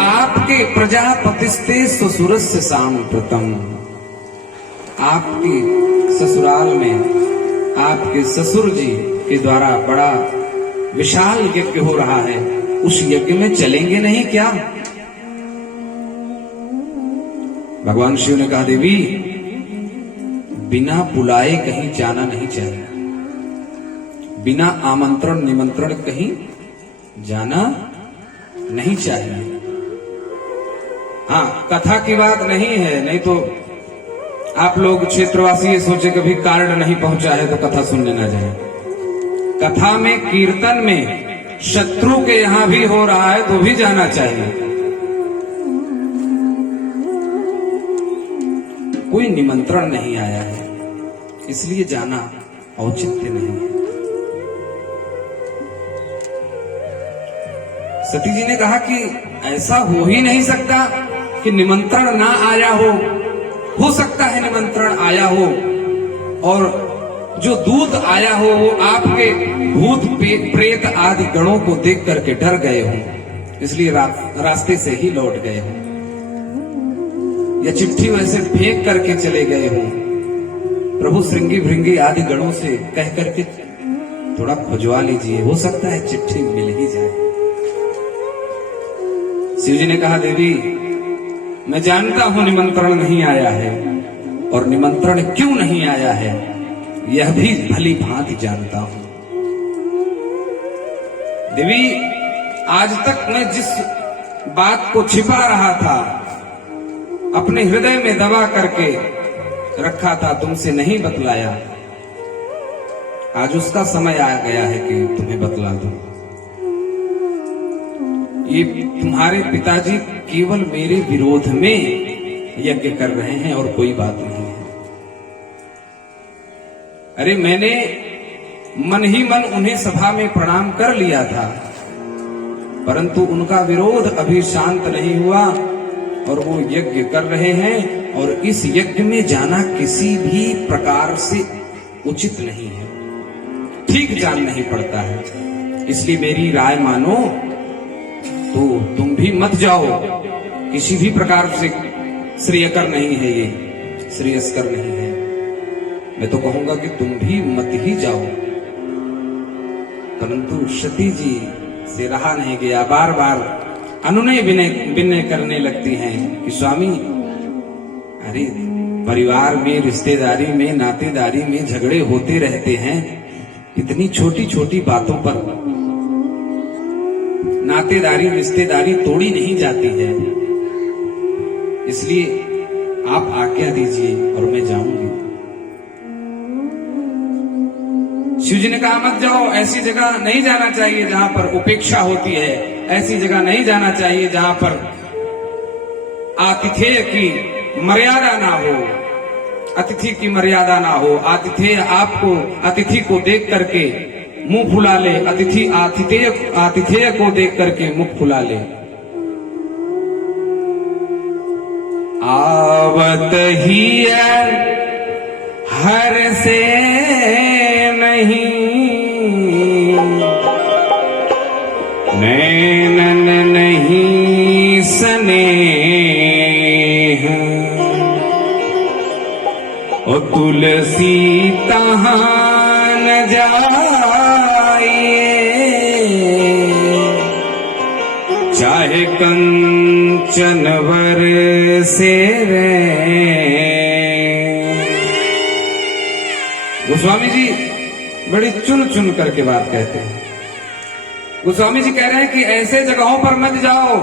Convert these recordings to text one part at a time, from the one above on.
आपके प्रजापतिस्ते ससुरस्य सांप्रतम, आपके ससुराल में आपके ससुर जी के द्वारा बड़ा विशाल यज्ञ हो रहा है, उस यज्ञ में चलेंगे नहीं क्या? भगवान शिव ने कहा, देवी बिना बुलाए कहीं जाना नहीं चाहिए, बिना आमंत्रण निमंत्रण कहीं जाना नहीं चाहिए। हाँ, कथा की बात नहीं है, नहीं तो आप लोग क्षेत्रवासी ये सोचे कभी कार्ड नहीं पहुंचा है तो कथा सुनने ना जाए। कथा में, कीर्तन में शत्रु के यहां भी हो रहा है तो भी जाना चाहिए। कोई निमंत्रण नहीं आया है इसलिए जाना औचित्य नहीं है। सती जी ने कहा कि ऐसा हो ही नहीं सकता कि निमंत्रण ना आया हो सकता है निमंत्रण आया हो और जो दूत आया हो वो आपके भूत प्रेत आदि गणों को देख करके डर गए हों, इसलिए रास्ते से ही लौट गए हों, या चिट्ठी वैसे फेंक करके चले गए हों, प्रभु श्रृंगी भृंगी आदि गणों से कह करके थोड़ा खुजवा लीजिए, हो सकता है चिट्ठी मिल ही जाए। शिव जी ने कहा, देवी मैं जानता हूं निमंत्रण नहीं आया है, और निमंत्रण क्यों नहीं आया है यह भी भली भांति जानता हूं। देवी आज तक मैं जिस बात को छिपा रहा था, अपने हृदय में दबा करके रखा था, तुमसे नहीं बतलाया, आज उसका समय आ गया है कि तुम्हें बतला दूं। ये तुम्हारे पिताजी केवल मेरे विरोध में यज्ञ कर रहे हैं और कोई बात नहीं है। अरे मैंने मन ही मन उन्हें सभा में प्रणाम कर लिया था, परंतु उनका विरोध अभी शांत नहीं हुआ और वो यज्ञ कर रहे हैं, और इस यज्ञ में जाना किसी भी प्रकार से उचित नहीं है, ठीक जान नहीं पड़ता है। इसलिए मेरी राय मानो तो तुम भी मत जाओ, किसी भी प्रकार से श्रेयकर नहीं है, ये श्रेयस्कर नहीं है। मैं तो कहूंगा कि तुम भी मत ही जाओ। परंतु सती जी से रहा नहीं गया, बार बार अनुनय विनय करने लगती हैं कि स्वामी, अरे परिवार में, रिश्तेदारी में, नातेदारी में झगड़े होते रहते हैं, इतनी छोटी छोटी बातों पर नातेदारी रिश्तेदारी तोड़ी नहीं जाती है, इसलिए आप आज्ञा दीजिए और मैं जाऊंगी। शिव जी ने कहा, मत जाओ, ऐसी जगह नहीं जाना चाहिए जहां पर उपेक्षा होती है, ऐसी जगह नहीं जाना चाहिए जहां पर आतिथेय की मर्यादा ना हो, अतिथि की मर्यादा ना हो। आतिथेय आपको, अतिथि को देख करके मुंह फुला ले, अतिथि आतिथेय को देख करके मुख फुला ले। आवत ही हर से नहीं, नैनन नहीं स्नेह, ओ तुलसी तहां न जाइए, चाहे कंचन वर से गोस्वामी जी बड़ी चुन चुन करके बात कहते हैं। गोस्वामी जी कह रहे हैं कि ऐसे जगहों पर मत जाओ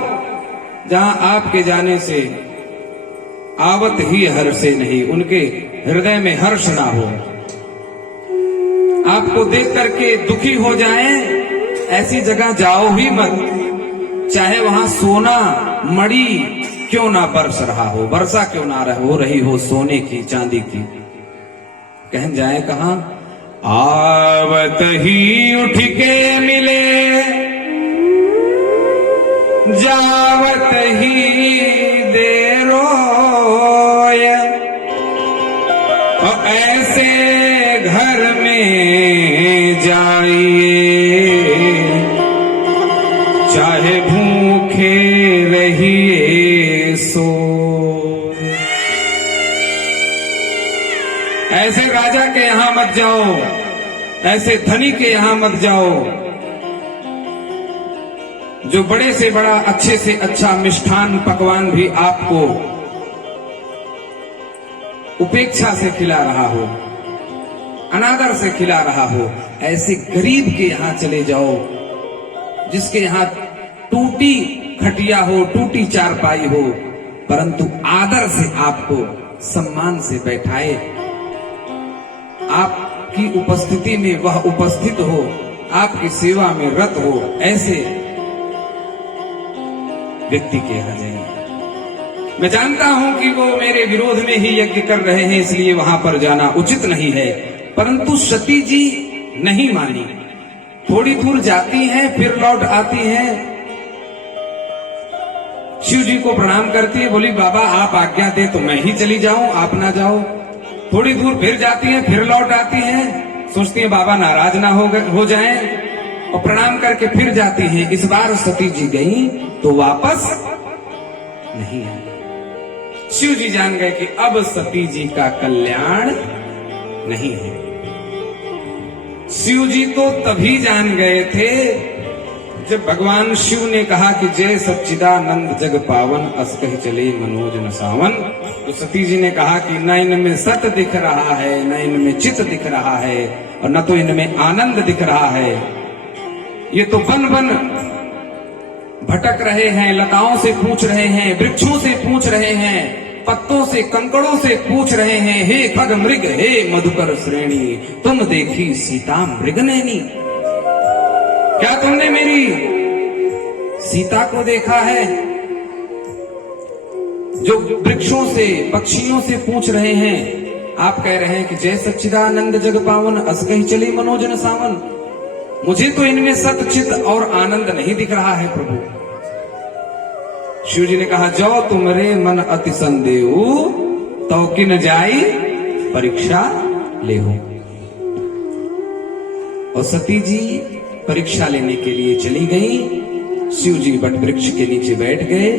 जहां आपके जाने से आवत ही हर्ष से नहीं, उनके हृदय में हर्ष ना हो, आपको देख करके दुखी हो जाएं, ऐसी जगह जाओ ही मत, चाहे वहां सोना मणि क्यों ना बरस रहा हो, वर्षा क्यों ना हो रही हो सोने की चांदी की। कह जाए कहां, आवत ही उठ के मिले, जावत ही देरो, और ऐसे घर में जाइए, चाहे भूखे रहिए। रहिए सो। ऐसे राजा के यहां मत जाओ, ऐसे धनी के यहां मत जाओ, जो बड़े से बड़ा अच्छे से अच्छा मिष्ठान पकवान भी आपको उपेक्षा से खिला रहा हो, अनादर से खिला रहा हो। ऐसे गरीब के यहां चले जाओ, जिसके यहां टूटी खटिया हो, टूटी चारपाई हो, परंतु आदर से आपको सम्मान से बैठाए, आपकी उपस्थिति में वह उपस्थित हो, आपकी सेवा में रत हो, ऐसे व्यक्ति के यहां जाइए। मैं जानता हूं कि वो मेरे विरोध में ही यज्ञ कर रहे हैं, इसलिए वहां पर जाना उचित नहीं है, परंतु सती जी नहीं मानी। थोड़ी दूर जाती हैं, फिर लौट आती हैं, शिव जी को प्रणाम करती है, बोली बाबा आप आज्ञा दे तो मैं ही चली जाऊं, आप ना जाओ। थोड़ी दूर फिर जाती हैं, फिर लौट आती हैं, सोचती हैं बाबा नाराज ना हो जाएं, और प्रणाम करके फिर जाती हैं। इस बार सती जी गई तो वापस नहीं आई। शिव जी जान गए कि अब सती जी का कल्याण नहीं है। शिव जी तो तभी जान गए थे जब भगवान शिव ने कहा कि जय सच्चिदानंद जग पावन अस कहि चले मनोज न सावन। तो सती जी ने कहा कि न इनमें सत दिख रहा है, न इनमें चित दिख रहा है, और न तो इनमें आनंद दिख रहा है। ये तो बन बन भटक रहे हैं, लताओं से पूछ रहे हैं, वृक्षों से पूछ रहे हैं, पत्तों से कंकड़ों से पूछ रहे हैं, हे खग मृग हे मधुकर श्रेणी, तुम देखी सीता मृग नैनी। क्या तुमने मेरी सीता को देखा है? जो वृक्षों से पक्षियों से पूछ रहे हैं, आप कह रहे हैं कि जय सच्चिदानंद जग पावन अस कहि चले मनोज न सावन। मुझे तो इनमें सत चित और आनंद नहीं दिख रहा है प्रभु। शिव जी ने कहा जाओ तुमरे मन अति संदेह तो किन जाई परीक्षा ले हो। और सती जी परीक्षा लेने के लिए चली गई। शिव जी वट वृक्ष के नीचे बैठ गए,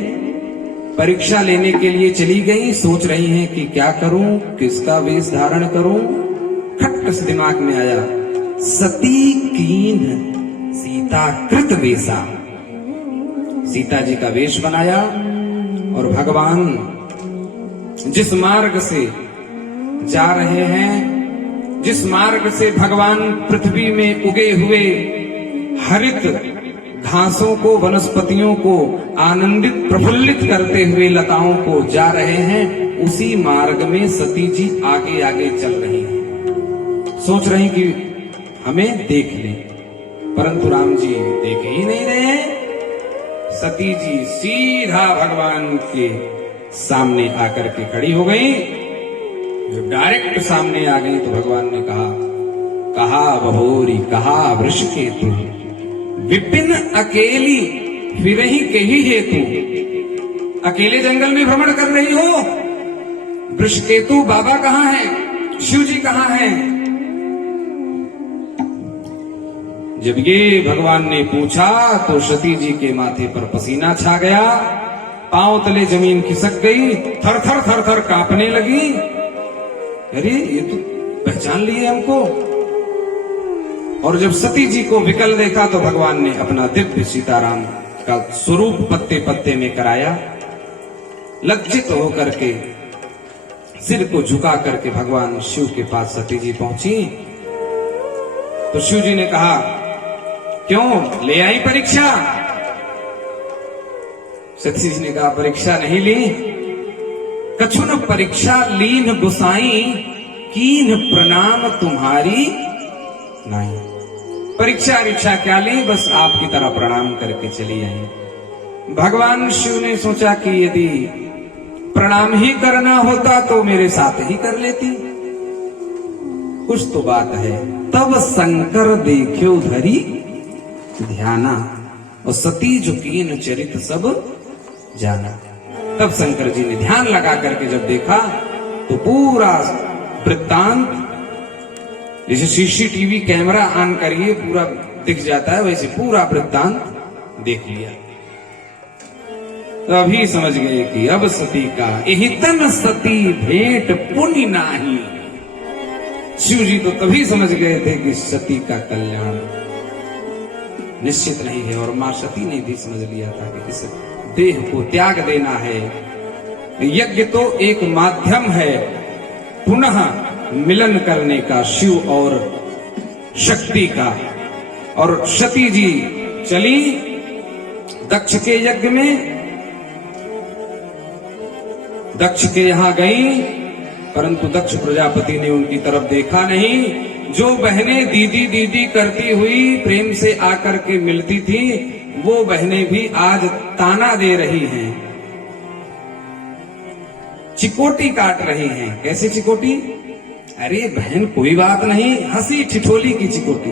परीक्षा लेने के लिए चली गई। सोच रही हैं कि क्या करूं, किसका वेश धारण करूं। खट से दिमाग में आया सती कीन सीता कृत वेशा। सीता जी का वेश बनाया और भगवान जिस मार्ग से जा रहे हैं, जिस मार्ग से भगवान पृथ्वी में उगे हुए हरित घासों को, वनस्पतियों को आनंदित प्रफुल्लित करते हुए लताओं को जा रहे हैं, उसी मार्ग में सती जी आगे आगे चल रही हैं। सोच रही कि हमें देख लें, परंतु राम जी देख ही नहीं रहे। सती जी सीधा भगवान के सामने आकर के खड़ी हो गई। जो डायरेक्ट सामने आ गई तो भगवान ने कहा बहोरी कहा वृष के तू विपिन अकेली फिर ही के ही हेतु। अकेले जंगल में भ्रमण कर रही हो, वृषकेतु बाबा कहाँ हैं, शिव जी कहाँ हैं? जब ये भगवान ने पूछा तो सती जी के माथे पर पसीना छा गया, पांव तले जमीन खिसक गई, थर थर थर थर कांपने लगी। अरे ये तो पहचान लिए हमको। और जब सती जी को विकल देखा तो भगवान ने अपना दिव्य सीताराम का स्वरूप पत्ते पत्ते में कराया। लज्जित होकर के सिर को झुका करके भगवान शिव के पास सती जी पहुंची। तो शिव जी ने कहा क्यों ले आई परीक्षा? सती जी ने कहा परीक्षा नहीं ली, कछुन परीक्षा लीन गुसाई कीन प्रणाम तुम्हारी नहीं। परीक्षा क्या ली, बस आपकी तरह प्रणाम करके चली आई। भगवान शिव ने सोचा कि यदि प्रणाम ही करना होता तो मेरे साथ ही कर लेती, कुछ तो बात है। तब शंकर देखियो धरी ध्याना, और सती जो कीन चरित सब जाना। तब शंकर जी ने ध्यान लगा करके जब देखा तो पूरा वृत्तांत, जैसे सीसीटीवी कैमरा ऑन करिए पूरा दिख जाता है, वैसे पूरा वृत्तांत देख लिया। तो अभी समझ गए कि अब सती का यही तन सती भेंट पुण्य नाही। शिव जी तो तभी समझ गए थे कि सती का कल्याण निश्चित नहीं है, और मां सती ने भी समझ लिया था कि इस देह को त्याग देना है। यज्ञ तो एक माध्यम है पुनः मिलन करने का शिव और शक्ति का। और सती जी चली दक्ष के यज्ञ में, दक्ष के यहां गई, परंतु दक्ष प्रजापति ने उनकी तरफ देखा नहीं। जो बहनें दीदी दीदी करती हुई प्रेम से आकर के मिलती थी, वो बहनें भी आज ताना दे रही हैं, चिकोटी काट रही हैं। कैसे चिकोटी? अरे बहन कोई बात नहीं, हंसी ठिठोली की चिकोटी,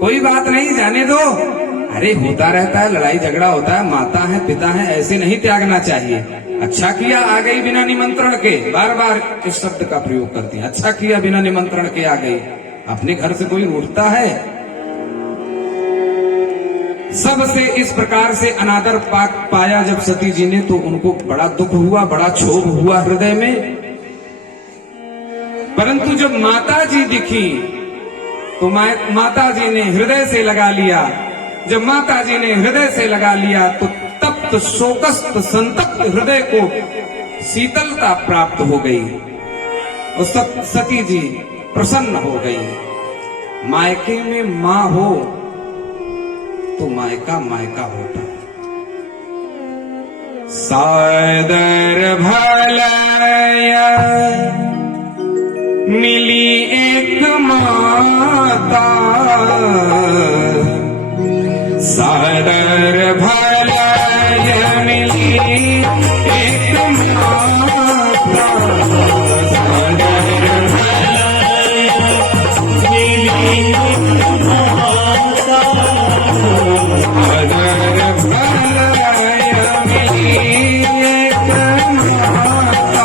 कोई बात नहीं, जाने दो। अरे होता रहता है, लड़ाई झगड़ा होता है, माता है पिता है, ऐसे नहीं त्यागना चाहिए। अच्छा किया आ गई बिना निमंत्रण के, बार बार इस शब्द का प्रयोग करती है, अच्छा किया बिना निमंत्रण के आ गई। अपने घर से कोई उठता है? सबसे इस प्रकार से अनादर पाया जब सती जी ने, तो उनको बड़ा दुख हुआ, बड़ा क्षोभ हुआ हृदय में। परंतु जब माता जी दिखी तो माता जी ने हृदय से लगा लिया। जब माता जी ने हृदय से लगा लिया तो तप्त शोकस्त संतप्त हृदय को शीतलता प्राप्त हो गई और सती जी प्रसन्न हो गई। मायके में मां हो तो मायका मायका होता है। सादर भलया मिली एक माता, सादर भलया मिली एक माता, सादर भलया मिली एक माता, सादर भलया मिली एक माता,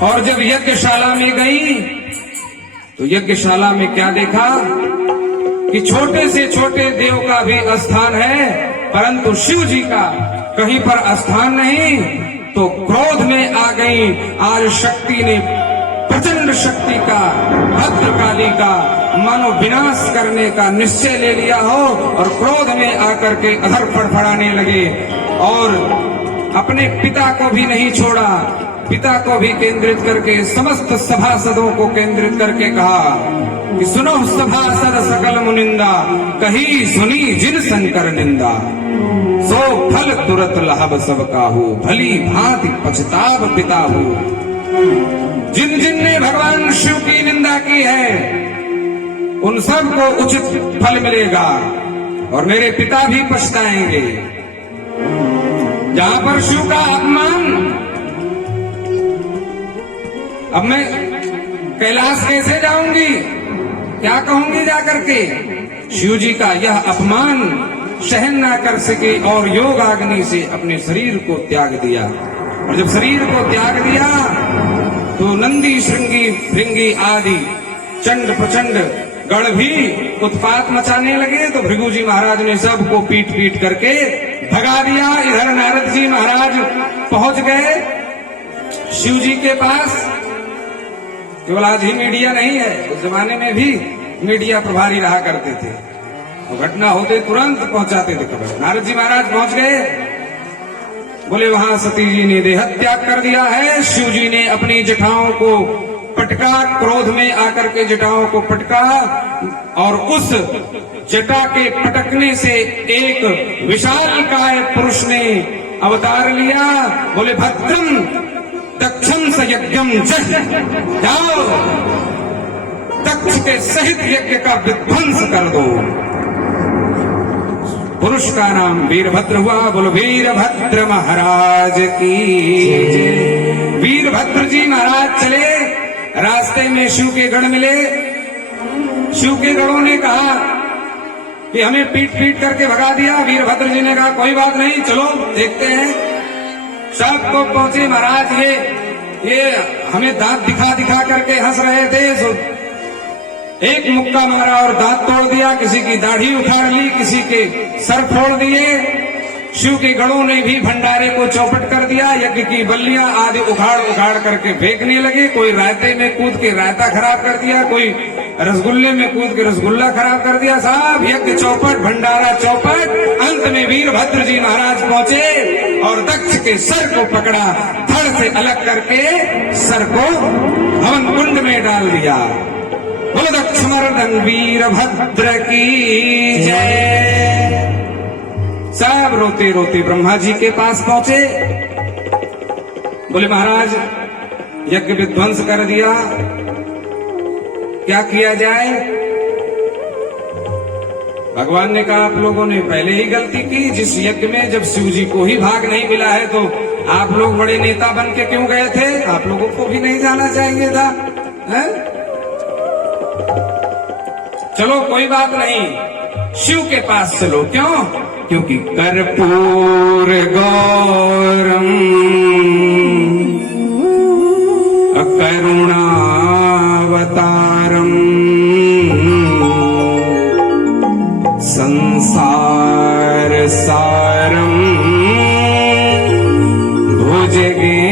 और जब यज्ञशाला में गई तो यज्ञशाला में क्या देखा कि छोटे से छोटे देव का भी स्थान है, परंतु शिव जी का कहीं पर स्थान नहीं। तो क्रोध में आ गई। आज शक्ति ने प्रचंड शक्ति का, भद्रकाली का मानो विनाश करने का निश्चय ले लिया हो, और क्रोध में आकर के अधर फड़फड़ाने लगे और अपने पिता को भी नहीं छोड़ा। पिता को भी केंद्रित करके समस्त सभासदों को केंद्रित करके कहा कि सुनो सभासद सकल मुनिंदा, कही सुनी जिन शंकर निंदा, सो फल तुरत लाभ सब काहू, भली भांति पछताव पिता हो। जिन जिन ने भगवान शिव की निंदा की है उन सबको उचित फल मिलेगा और मेरे पिता भी पछताएंगे। जहां पर शिव का अपमान, अब मैं कैलाश कैसे जाऊंगी, क्या कहूंगी जाकर के? शिव जी का यह अपमान सहन ना कर सके और योगाग्नि से अपने शरीर को त्याग दिया। और जब शरीर को त्याग दिया तो नंदी, श्रृंगी, भृंगी आदि चंड प्रचंड गण भी उत्पात मचाने लगे। तो भृगु जी महाराज ने सबको पीट पीट करके भगा दिया। इधर नारद जी महाराज पहुंच गए शिव जी के पास। केवल आज ही मीडिया नहीं है, उस जमाने में भी मीडिया प्रभारी रहा करते थे, तो घटना होते तुरंत पहुंचाते थे खबर। नारद जी महाराज पहुंच गए, बोले वहां सती जी ने देह त्याग कर दिया है। शिव जी ने अपनी जटाओं को पटका, क्रोध में आकर के जटाओं को पटका और उस जटा के पटकने से एक विशालकाय पुरुष ने अवतार लिया। बोले भद्रम दक्षम स यज्ञम जाओ, दक्ष के सहित यज्ञ का विध्वंस कर दो। पुरुष का नाम वीरभद्र हुआ। बोलो वीरभद्र महाराज की जय। वीरभद्र जी महाराज चले, रास्ते में शिव के गण मिले। शिव के गणों ने कहा कि हमें पीट पीट करके भगा दिया। वीरभद्र जी ने कहा कोई बात नहीं, चलो देखते हैं। सबको पहुंचे महाराज, ये हमें दांत दिखा दिखा करके हंस रहे थे। एक मुक्का मारा और दांत तोड़ दिया, किसी की दाढ़ी उखाड़ ली, किसी के सर फोड़ दिए। शिव के गणों ने भी भंडारे को चौपट कर दिया, यज्ञ की बल्लियां आदि उखाड़ उखाड़ करके फेंकने लगे। कोई रायते में कूद के रायता खराब कर दिया, कोई रसगुल्ले में कूद के रसगुल्ला खराब कर दिया। साहब यज्ञ चौपट, भंडारा चौपट। अंत में वीरभद्र जी महाराज पहुंचे और दक्ष के सर को पकड़ा, धड़ से अलग करके सर को हवन कुंड में डाल दिया। बोलो दक्ष मर्दन वीरभद्र की जय। सब रोते रोते ब्रह्मा जी के पास पहुंचे। बोले महाराज यज्ञ विध्वंस कर दिया, क्या किया जाए? भगवान ने कहा आप लोगों ने पहले ही गलती की। जिस यज्ञ में जब शिव जी को ही भाग नहीं मिला है तो आप लोग बड़े नेता बन के क्यों गए थे? आप लोगों को भी नहीं जाना चाहिए था, है? चलो कोई बात नहीं, शिव के पास चलो। क्यों? क्योंकि कर्पूर गौरम करुणावतारम संसार सारम भुजगेंद्रहारम।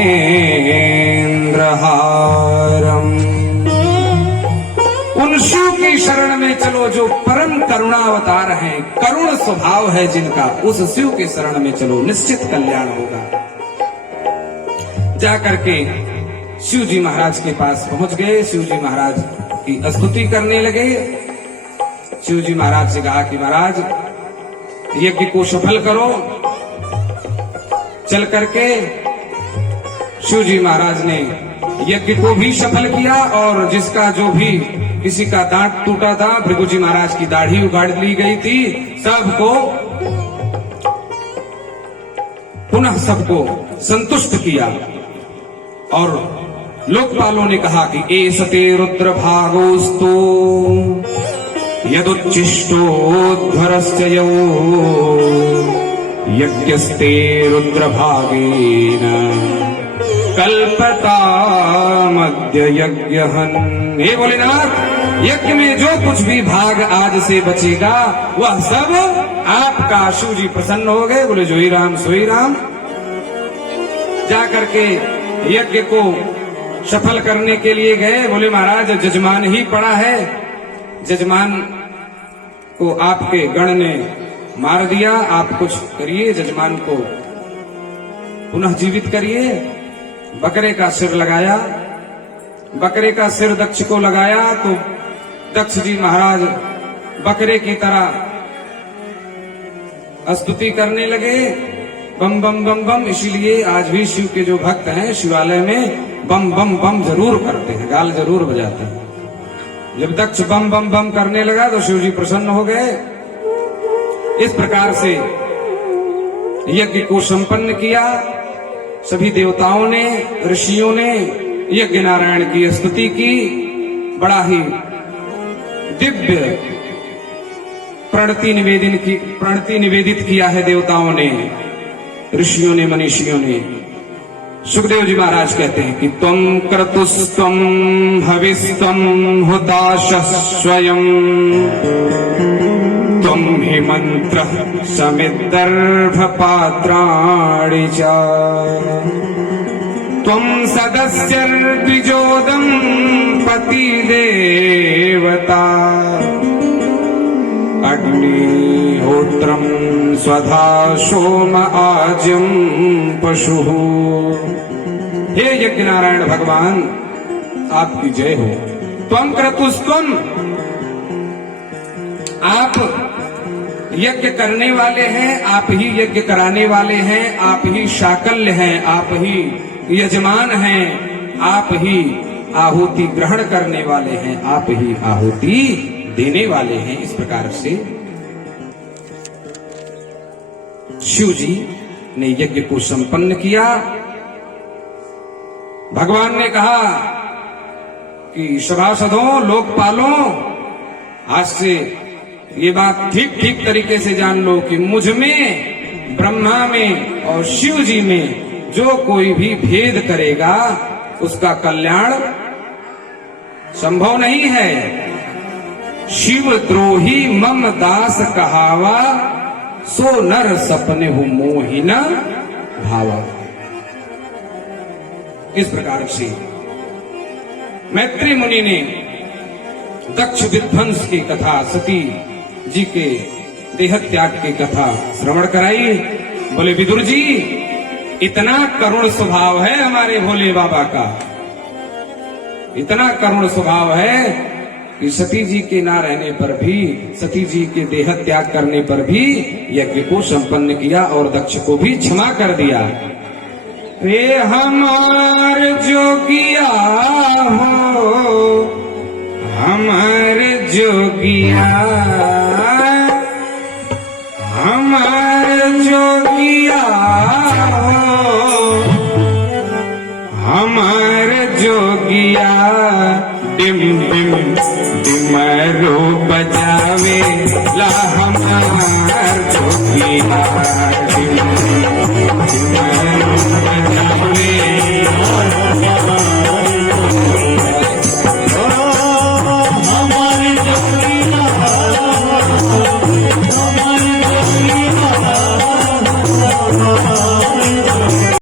उन शिव की शरण में चलो जो परम करुणावतार हैं, करुण स्वभाव है जिनका, उस शिव की शरण में चलो, निश्चित कल्याण होगा। जाकर के शिव जी महाराज के पास पहुंच गए। शिव जी महाराज की स्तुति करने लगे। शिव जी महाराज से कहा कि महाराज यज्ञ को सफल करो। चल करके शिव जी महाराज ने यज्ञ को भी सफल किया और जिसका जो भी किसी का दांत टूटा था, भृगु जी महाराज की दाढ़ी उगाड़ ली गई थी, सबको पुनः सबको संतुष्ट किया। और लोकपालों ने कहा कि एसते रुद्र भागोस्तु यदुच्छिष्टोध्वरश्च यो यज्ञस्ते रुद्र भागेन कल्पता मध्य यज्ञ हन। हे भोलेनाथ, यज्ञ में जो कुछ भी भाग आज से बचेगा वह सब आपका। शिव जी प्रसन्न हो गए, बोले जोई राम सोई राम। जाकर के यज्ञ को सफल करने के लिए गए। बोले महाराज जजमान ही पड़ा है, जजमान को आपके गण ने मार दिया, आप कुछ करिए, जजमान को पुनः जीवित करिए। बकरे का सिर लगाया, बकरे का सिर दक्ष को लगाया तो दक्ष जी महाराज बकरे की तरह स्तुति करने लगे, बम बम बम बम। इसीलिए आज भी शिव के जो भक्त हैं शिवालय में बम बम बम जरूर करते हैं, गाल जरूर बजाते हैं। जब दक्ष बम बम बम करने लगा तो शिव जी प्रसन्न हो गए। इस प्रकार से यज्ञ को संपन्न किया। सभी देवताओं ने, ऋषियों ने यज्ञ नारायण की स्तुति की। बड़ा ही दिव्य प्रणति निवेदित किया है देवताओं ने, ऋषियों ने, मनीषियों ने। सुखदेव जी महाराज कहते हैं कि त्वं क्रतुस्त्वं हविस्त्वं हुताशः स्वयं, त्वं हि मंत्रः समिद्धर्भपात्राणि च, त्वं सदस्यर्द्विजोदं पतिदेवता, अग्निहोत्रं स्वधा सोम आज्यं पशुः। हे यज्ञ नारायण भगवान, आपकी जय हो। त्वं क्रतुस्त्वं, आप यज्ञ करने वाले हैं, आप ही यज्ञ कराने वाले हैं, आप ही शाकल्य हैं, आप ही यजमान हैं, आप ही आहुति ग्रहण करने वाले हैं, आप ही आहुति देने वाले हैं। इस प्रकार से शिव जी ने यज्ञ को संपन्न किया। भगवान ने कहा कि सभासदों, लोकपालों, आज से ये बात ठीक ठीक तरीके से जान लो कि मुझ में, ब्रह्मा में और शिव जी में जो कोई भी भेद करेगा उसका कल्याण संभव नहीं है। शिव द्रोही मम दास कहावा, सो नर सपने हु मोहि न भावा। इस प्रकार से मैत्री मुनि ने दक्ष विध्वंस की कथा, सती जी के देह त्याग की कथा श्रवण कराई। बोले विदुर जी, इतना करुण स्वभाव है हमारे भोले बाबा का, इतना करुण स्वभाव है कि सती जी के ना रहने पर भी, सती जी के देह त्याग करने पर भी यज्ञ को संपन्न किया और दक्ष को भी क्षमा कर दिया। वे हमार जोगिया हो, हमार जोगिया, हमार जोगिया